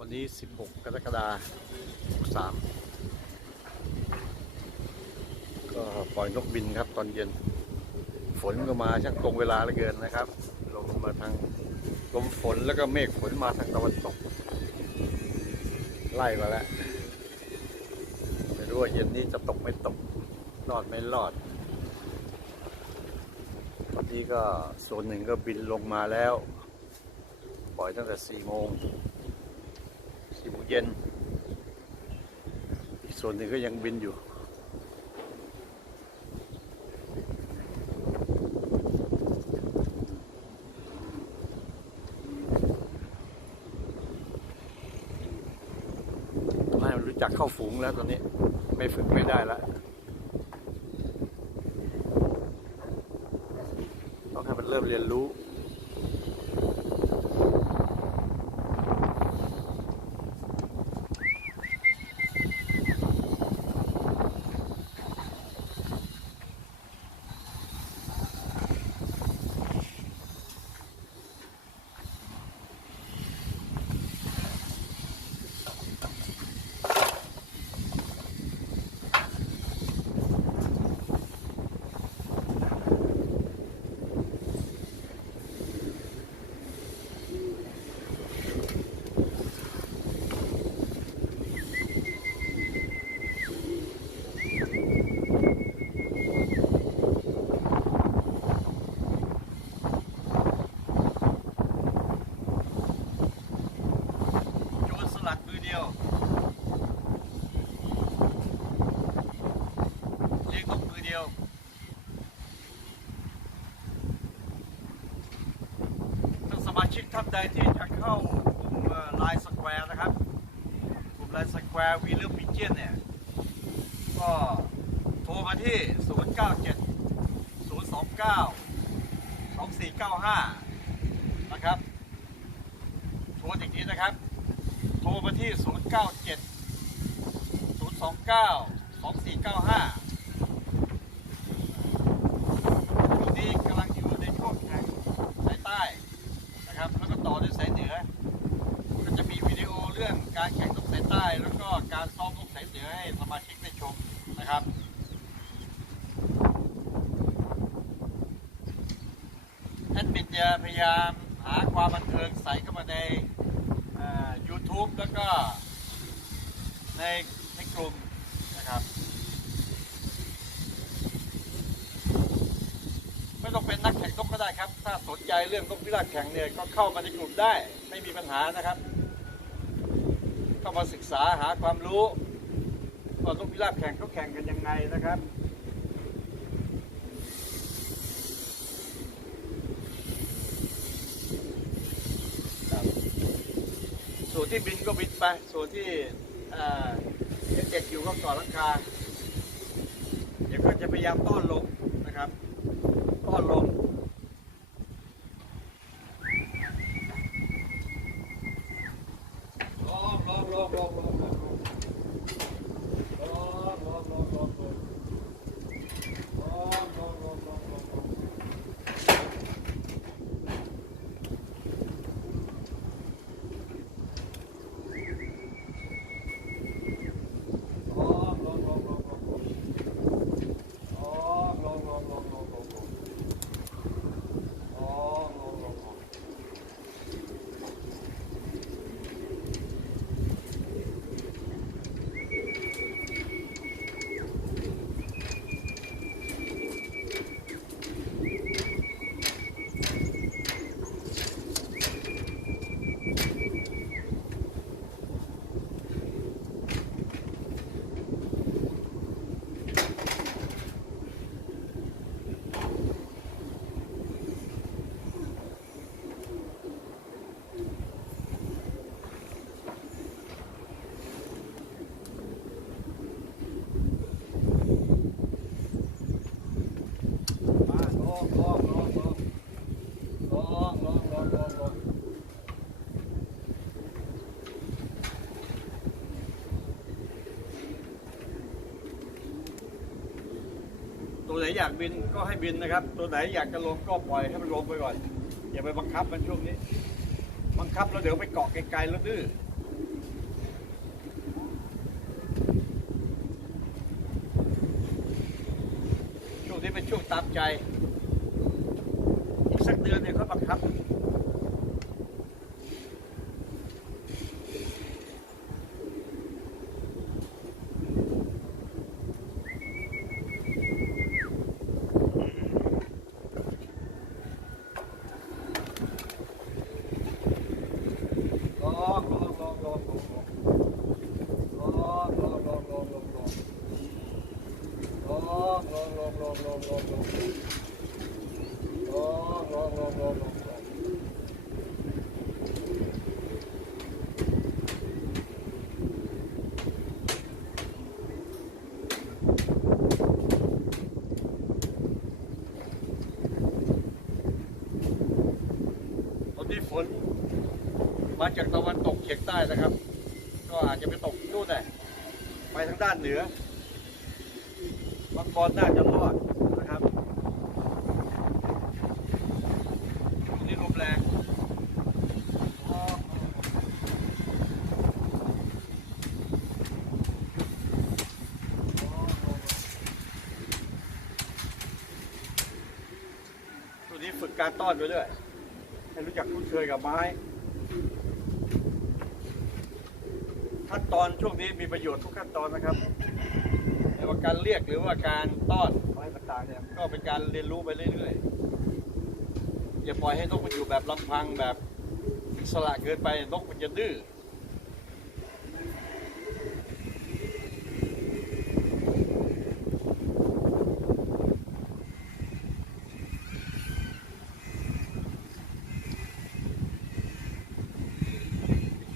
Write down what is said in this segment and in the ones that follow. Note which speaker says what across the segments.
Speaker 1: วันนี้ 16 กรกฎาคม63 ก็ปล่อยนกบินครับตอนเย็น ฝนก็มาช่างตรงเวลาเหลือเกินนะครับลมมาทางลมฝนแล้วก็เมฆฝนมาทางตะวันตก ไล่มาแล้ว ไม่รู้ว่าเย็นนี้จะตกไม่ตก รอดไม่รอดตอนนี้ก็โซนหนึ่งก็บินลงมาแล้ว ปล่อยตั้งแต่สี่โมง สี่โมงเย็น อีกส่วนหนึ่งก็ยังบินอยู่ไม่รู้จักเข้าฝูงแล้วตอนนี้ ไม่ฝึกไม่ได้แล้วตองให้มันเริ่มเรียนรู้ ชิกท่านใดที่จะเข้ากลุ่มไลน์สแควร์นะครับกลุ่มไลน์สแควร์วีเลอร์พิเจียนเนี่ย ก็โทรมาที่ 097 029 2495 นะครับโทรอีกทีนะครับ โทรมาที่ 097 029 2495 การแข่งนกสายใต้ แล้วก็การซ้อมนกสายเหนือให้สมาชิกได้ชมนะครับท่านมินจะพยายามหาความบันเทิงใส่เข้ามาในยูทูบแล้วก็ในในกลุ่มนะครับ ไม่ต้องเป็นนักแข่งนกก็ได้ครับ ถ้าสนใจเรื่องนกพิราบแข่งเนี่ยก็เข้ามาในกลุ่มได้ ไม่มีปัญหานะครับ ก็มาศึกษาหาความรู้ว่านกพิราบแข่งเขาแข่งกันยังไงนะครับส่วนที่บินก็บินไปส่วนที่เด็กๆอยู่ก็ต่อลังคาเดี๋ยวก็จะพยายามต้อนลงนะครับ ต้อนลง ตัวไหนอยากบินก็ให้บินนะครับ ตัวไหนอยากจะลงก็ปล่อยให้มันลงไปก่อน อย่าไปบังคับมันช่วงนี้ บังคับแล้วเดี๋ยวไปเกาะไกลๆแล้วดื้อช่วงนี้เป็นช่วงตามใจ อีกสักเดือนเนี่ยเขาบังคับ งลงที่ฝนมาจากตะวันตกเฉียงใต้นะครับ ก็อาจจะไปตกนู่นแหละไปทางด้านเหนือ บางบอนน่าจะรอดนะครับนี่ลมแรงตัวนี้ฝึกการต้อนไปเรื่อยให้รู้จักคุ้นเคยกับไม้ขั้นตอนช่วงนี้มีประโยชน์ทุกขั้นตอนนะครับ ไม่ว่าการเรียกหรือว่าการต้อนไม้ต่างๆเนี่ยก็เป็นการเรียนรู้ไปเรื่อยๆอย่าปล่อยให้นกมันอยู่แบบลำพังแบบอิสระเกินไปนกมันจะดื้อ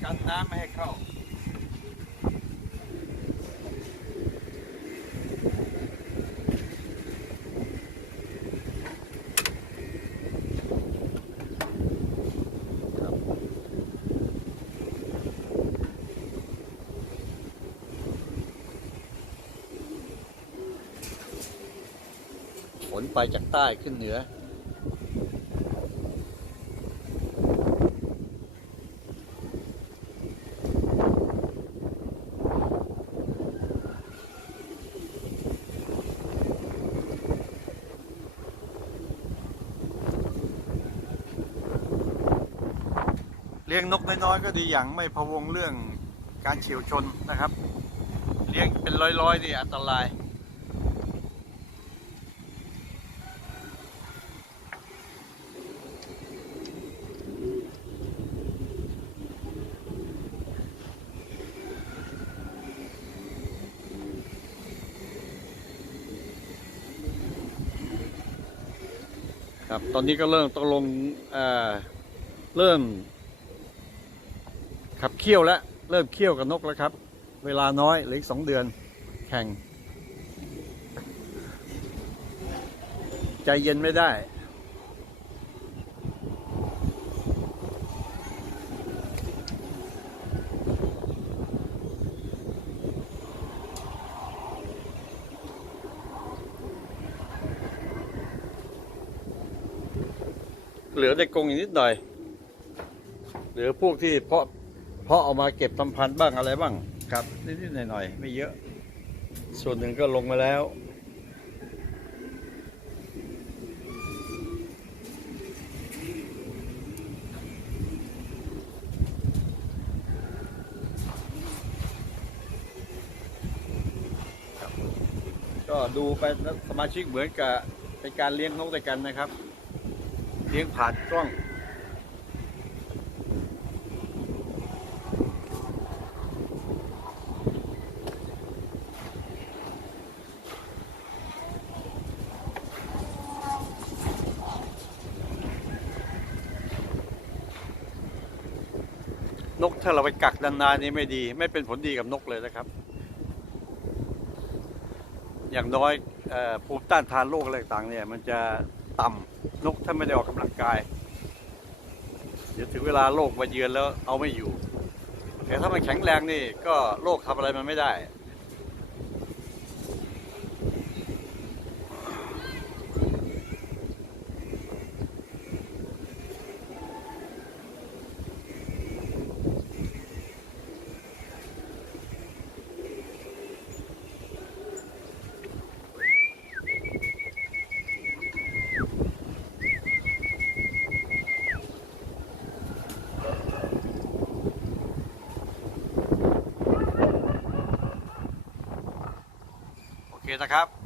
Speaker 1: กันน้ำไม่ให้เข้า ไปจากใต้ขึ้นเหนือ เลี้ยงนกน้อยๆก็ดีอย่างไม่พะวงเรื่องการเฉียวชนนะครับ เลี้ยงเป็นร้อยๆนี่อันตราย ครับ ตอนนี้ก็เริ่มต้องลงเอ่อเริ่ม ขับเคี่ยวแล้ว เริ่มเคี่ยวกับนกแล้วครับ เวลาน้อยเหลืออีกสองเดือน แข่ง ใจเย็นไม่ได้ เหลือในกรงอีกนิดหน่อย เหลือพวกที่เพาะเพาะเอามาเก็บทำพันธุ์บ้างอะไรบ้างครับนิดๆหน่อยๆไม่เยอะ ส่วนหนึ่งก็ลงมาแล้วก็ดูไปนะสมาชิกเหมือนกับเป็นการเลี้ยงนกด้วยกันนะครับ เลี้ยงผ่านกล้อง นกถ้าเราไปกักนานๆนี่ไม่ดี ไม่เป็นผลดีกับนกเลยนะครับ อย่างน้อยภูมิต้านทานโรคอะไรต่างเนี่ย มันจะต่ำ นกถ้าไม่ได้ออกกำลังกาย เดี๋ยวถึงเวลาโรคมาเยือนแล้วเอาไม่อยู่ แต่ถ้ามันแข็งแรงนี่ก็โรคทำอะไรมันไม่ได้ นะครับ